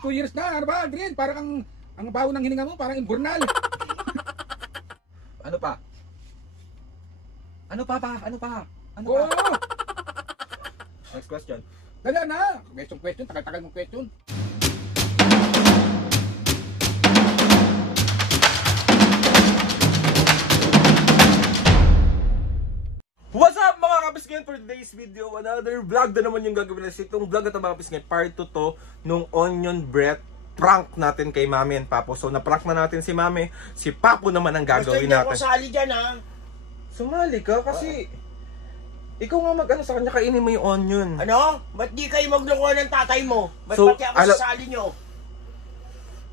2 years na, ano ba, Adrian? Parang ang baho ng hininga mo, parang imburnal. Ano pa? Ano pa? Ano pa? Oo, Next question. dala na. Question, tagal-tagal mong question. What's up mga kapis ngayon for today's video? Another vlog na naman yung gagawin natin. Itong vlog na ito mga kapis ngayon, part 2 to nung onion bread prank natin kay Mami and Papo. So na-prank na natin si Mami, si Papo naman ang gagawin natin. Basta hindi ako sali dyan ha. Sumali ka kasi ikaw nga mag-ano sa kanya, kainin mo yung onion. Ano? Ba't di kayo magloko ng tatay mo? Ba't So, pati ako sasali nyo?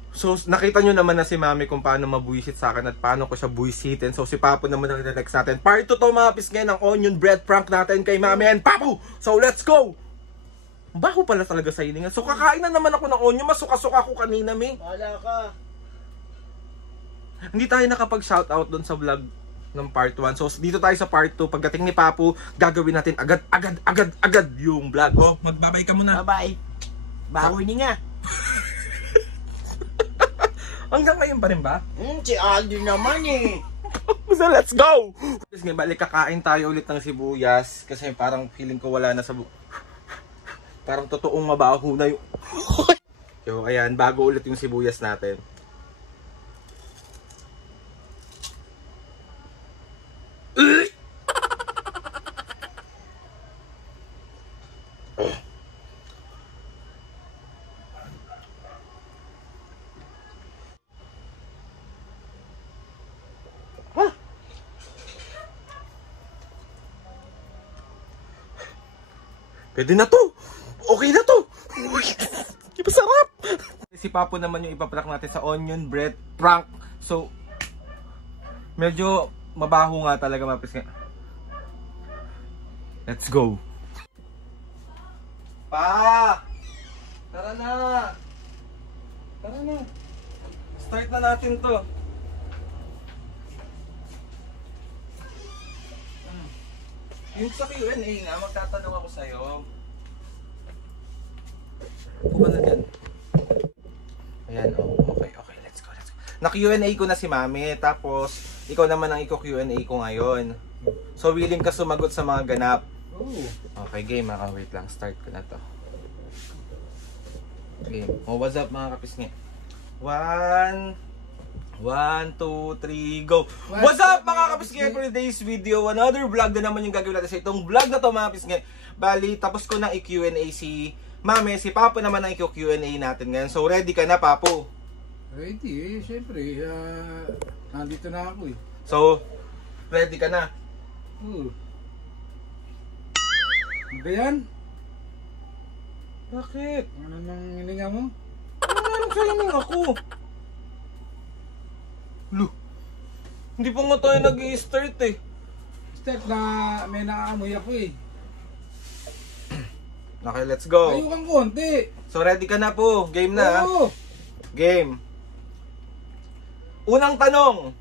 So nakita nyo naman na si Mami kung paano mabuisit sa akin at paano ko siya buisitin. So si Papo naman ang next natin. Part 2 to mga kapis ngayon, ang onion bread prank natin kay Mami and Papo. So let's go! Baho pala talaga sa hininga. So kakain na naman ako ng onion. Masuka-suka ko kanina, May. Wala ka. Hindi tayo nakapag-shoutout doon sa vlog ng part 1. So dito tayo sa part 2. Pagdating ni Papo, gagawin natin agad yung vlog. Oh, magbabay ka muna. Bye-bye. Bahoy ni nga. Hanggang ngayon pa rin ba? Si Aldo naman eh. So let's go! Tapos ngayon, balik kakain tayo ulit ng sibuyas. Kasi parang feeling ko wala na sa parang totoong mabaho na yung so ayan, bago ulit yung sibuyas natin. Pwede na to! Okay na to! Di ba sarap? Si Papo naman yung ipaprank natin sa onion bread prank. So, medyo mabaho nga talaga mapis nga. Let's go! Pa! Tara na! Tara na! Start na natin to. Yung sa Q&A nga, magtatanong ako sa'yo. Kuha na dyan. Ayan, oh, okay, let's go. Na Q&A ko na si Mami, tapos ikaw naman ang i-Q&A ko ngayon. So, willing ka sumagot sa mga ganap. Okay, game. Wait lang, start ko na to. Game. Oh, what's up mga kapisngi? 1, 2, 3, go! What's up mga kapisngay for today's video? Another vlog na naman yung gagawin natin sa itong vlog na to mga kapisngay. Bali, tapos ko na i-Q&A si Mami, si Papo naman ang i-Q&A natin ngayon. So ready ka na, Papo? Ready eh, syempre. Nandito na ako eh. So, ready ka na? Ano ba yan? Bakit? Ano nang hininga mo? Ano nga nang kainin ako? Lu, hindi pa nga tayo nag-i-start eh. Start na may naaamoy ako eh. Okay, let's go. Tayo kang konti. So ready ka na po? Game na. Oo. Game. Unang tanong.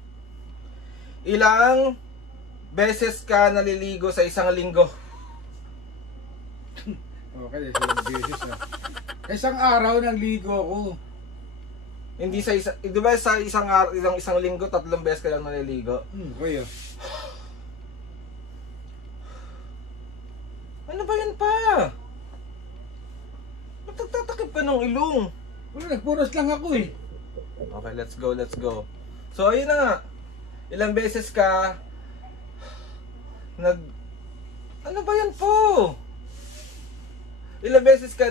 Ilang beses ka naliligo sa isang linggo? Okay, ilang beses na. Isang araw nang ligo ako. Hindi sa di ba sa isang linggo 3 beses ka lang naliligo? Kaya. Ano ba yan pa? Ba't nagtatakip ka ng ilong? Wala, nagpuros lang ako eh. Okay, let's go. So, ayun na nga. Ilang beses ka ano ba yan po? Ilang beses ka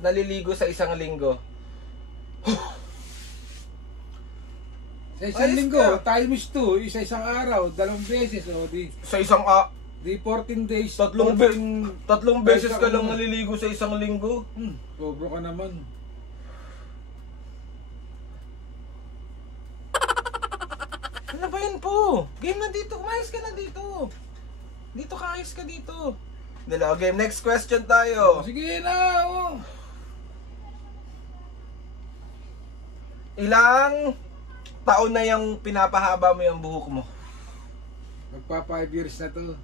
naliligo sa isang linggo? Sa isang Ayos linggo, ka. times 2, isang araw, 2 beses, o di Sa isang 14 days. tatlong beses ka lang naliligo sa isang linggo? Sobro ka naman. Ano ba yan po? Game na dito, umayos ka na dito. Dito ka, ayos ka dito. Dalawa game, next question tayo. Sige na, Ilang taon na yung pinapahaba mo yung buhok mo? Magpa 5 years na to.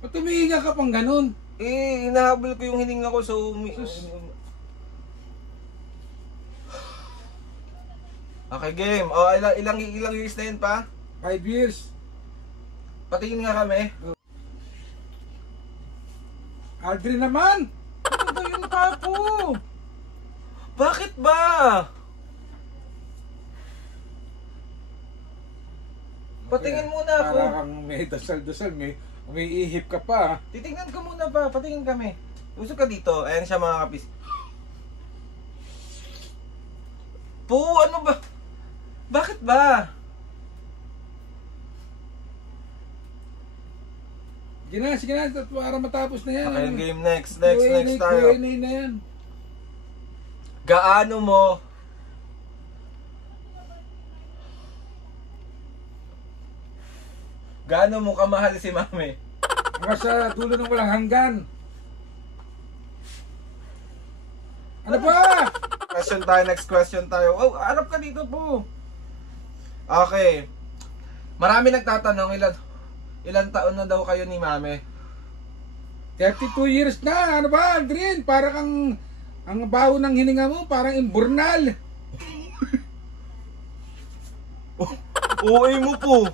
Ba't tumihinga ka pang ganun? Eh, inahabol ko yung hininga ko so... Okay, game. Ilang years na yun pa? 5 years. Patingin nga kami. Aldrin naman! Ano ba yun, Papo? Bakit ba? Patingin muna ako. Para kang may dasal-dasal, may umiihip ka pa. Titingnan ka muna ba? Patingin kami. Usok ka dito. Ayan siya mga kapis. Po, ano ba? Bakit ba? Sige na, para matapos na yan. Okay, game next tayo. Q&A na yan. Gaano mo kamahal si Mami? Hanggang sa dulo ng walang hanggan. Ano ba? Next question tayo. Oh, harap ka dito po. Okay. Marami nagtatanong ilan taon na daw kayo ni Mami? 32 years na. Ano ba, Aldrin? Parang ang baho ng hininga mo, parang imburnal. Uy mo po.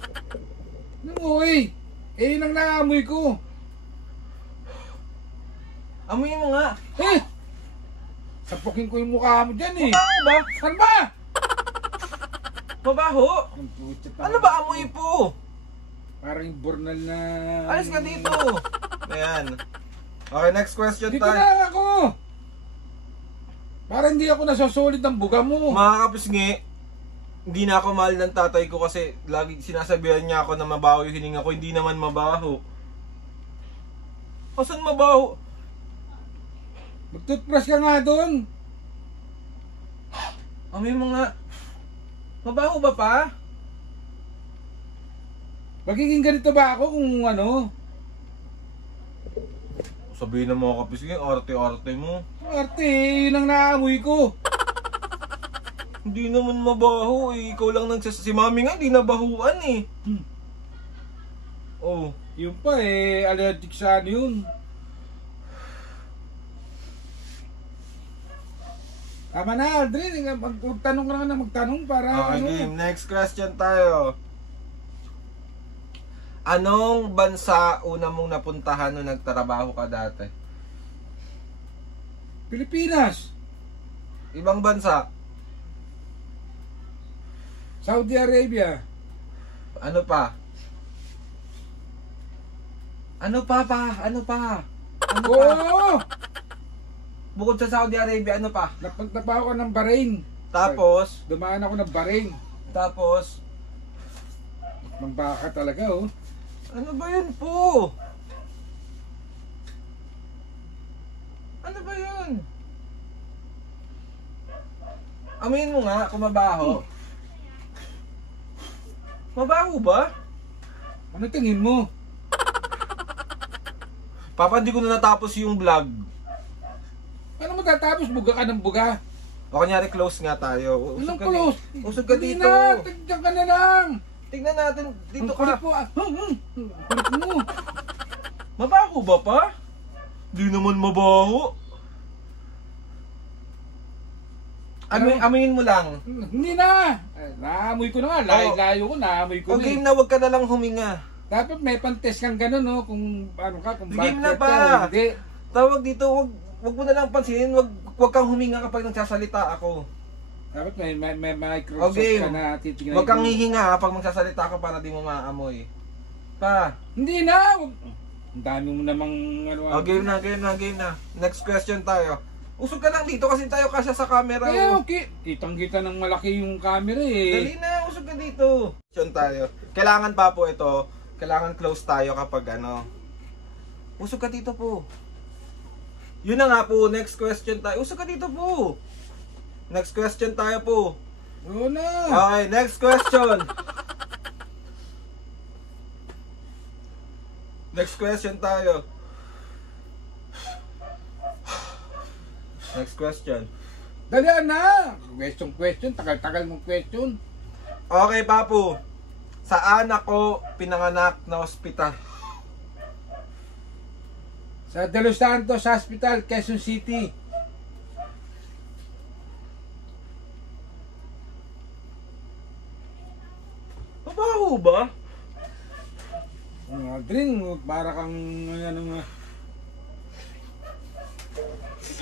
Uy, yun ang naamoy ko. Amoy mo nga. Sapukin ko yung mukha mo dyan eh. Mabaho ba? Ano ba? Mabaho? Ano ba amoy po? Parang imburnal na... Alis ka dito. Ayan. Okay, next question Dito tayo. na ako. Parang hindi ako nasusulit ng buga mo. Mga kapisngi, hindi na ako mahal ng tatay ko kasi lagi sinasabihan niya ako na mabaho yung hininga ko. Hindi naman mabaho. Asan mabaho? Mag-toothbrush ka nga doon. Amoy mo nga. Mabaho ba pa? Magiging ganito ba ako kung ano? Sabihin ng mga kapisngi, arte-arte mo. Arte, yun ang naamoy ko. Hindi naman mabaho eh. Ikaw lang si Mami nga, di nabahuan eh. Oh. Yun pa eh, allergic sa ano yun. Tama na, Aldrin. Magtanong ka na magtanong para Okay, ano. game. Next question tayo. Anong bansa una mong napuntahan nung nagtrabaho ka dati? Pilipinas. Ibang bansa? Saudi Arabia. Ano pa? Ano pa? Ano pa? Oo! Bukod sa Saudi Arabia, ano pa? Napagtapa ako ng Bahrain. Tapos? Dumaan ako ng Bahrain. Tapos? Mangbaka talaga oh. Ano ba yun po? Ano ba yun? Amin mo nga kung mabaho. Mabaho ba? Ano tingin mo? Papa, hindi ko na natapos yung vlog. Ano mo tatapos? Buga ka ng buga. O kanyari close nga tayo. Anong close? Usog ka Hindi dito. na, tignan ka na lang. Tignan natin. Dito Ang kulit ka. mo. Ang kulit mo. Mabaho ba pa? Di naman mabaho. Aminin mo lang. Hindi na. Naamoy ko na nga. Layo ko, naamoy ko O na game eh. na, wag ka na lang huminga. Dapat may pantest kang gano'n no. Kung ano ka, kung Game na bad ba? ka o hindi. Tawag dito, wag mo na lang pansinin. Wag kang huminga kapag nagsasalita ako. Dapat may Microsoft Okay. ka na titignan. Wag kang hihinga kapag magsasalita ka para di mo maamoy. Pa. Hindi na. Ang dami mo namang ano. O game na. Next question tayo. Usog ka lang dito kasi tayo kasya sa camera. Kaya oh. okay. Kitang-kita ng malaki yung camera eh. Dali na, usog ka dito. Question tayo. Kailangan pa po ito. Kailangan close tayo kapag ano. Usog ka dito po. Yun na nga po, next question tayo. Usog ka dito po. Next question tayo po. Oo na. Okay, next question. Next question tayo. Next question. Dali na. Question. Tagal-tagal mong question. Okay, Papu. Saan ako pinanganak na ospital? Sa De Los Santos Hospital, Quezon City. Totoo ba? Drin, para kang ano nga.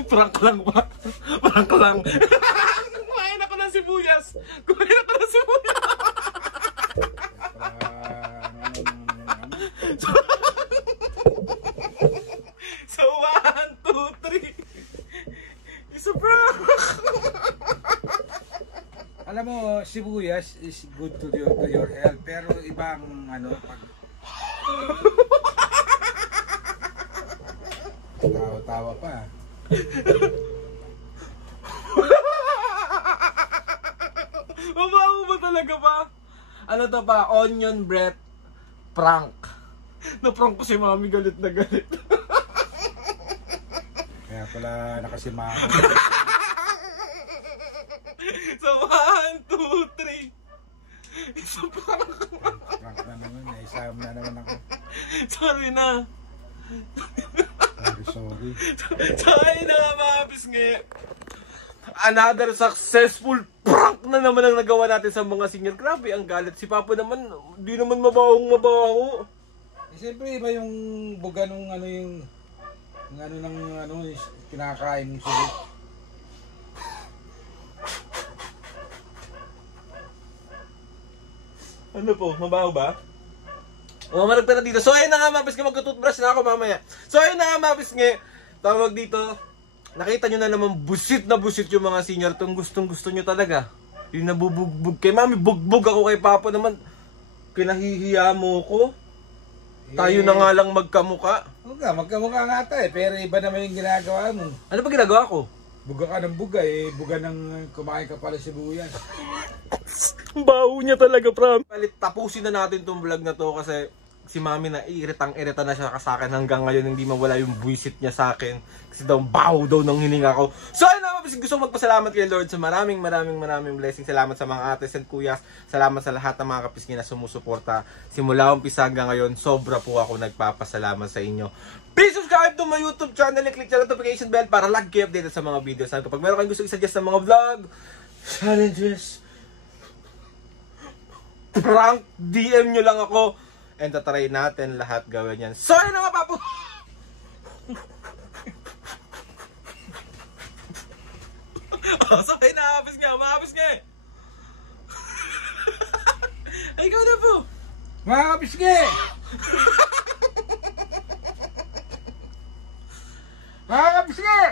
Prank lang ba? Prank lang. Kumain ako ng sibuyas. Kumain ako ng sibuyas. So 1, 2, 3. It's a prank. Alam mo, sibuyas is good to your health, pero ibang ano, pag tawa-tawa pa. Mabaho ba talaga ba? Ano to pa? Onion bread prank. Na-prank ko si mami, galit na galit. Kaya pala nakasimango. So 1, 2, 3. It's a prank. Prank na naman, naisama na naman ako. Sorry na. Sorry. Sorry na nga mga pisngi. Another successful prank na naman ang nagawa natin sa mga senior. Grabe, ang galit. Si Papa naman, di naman mabahong mabaho. Siyempre iba yung buga nung ano yung ano ng ano kinakain ng sulit. Ano po? Mabaho ba? O, maragta na dito. So, ayun na nga, mapis nga. Magka-toothbrush na ako mamaya. So, ayun na nga, mapis nga. Tawag dito. Nakita nyo na naman, busit na busit yung mga senior. Itong gustong-gusto nyo talaga. Yung nabubugbog kay mami. Bugbog ako kay Papa naman. Kinahihiya mo ko. Tayo na nga lang magkamuka. Oo nga, magkamukha nga tayo. Pero iba naman yung ginagawa mo. Ano ba ginagawa ko? Buga ka ng buga eh. Buga ng kumain ka pala sibuyas. Baho niya talaga, pram. Palit, tapusin na natin tong vlog na to kasi si mami na iritang-irita na siya sa akin hanggang ngayon hindi mawala yung buwisit niya sa akin kasi daw baho daw ng hininga ko. So ayun na, gusto kong magpasalamat kay Lord sa maraming blessing. Salamat sa mga ates and kuyas. Salamat sa lahat ng mga kapisngi na sumusuporta. Simula umpisa hanggang ngayon, sobra po ako nagpapasalamat sa inyo. Please subscribe to my YouTube channel and click the notification bell para lagi kayo updated sa mga videos. Kapag meron kayong gusto i-suggest ng mga vlog, challenges, prank, DM nyo lang ako and tatry natin lahat gawin yan. So yun na nga, Papo! Sabay na, mahapis nga eh! Ay, ikaw na po! Mga kapisngi! Mga kapisngi!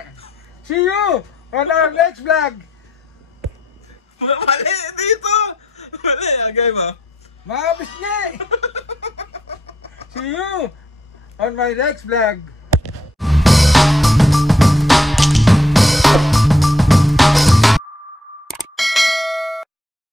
See you on our next vlog! Mali dito! Mali, agay mo. Mga kapisngi! See you on my next vlog!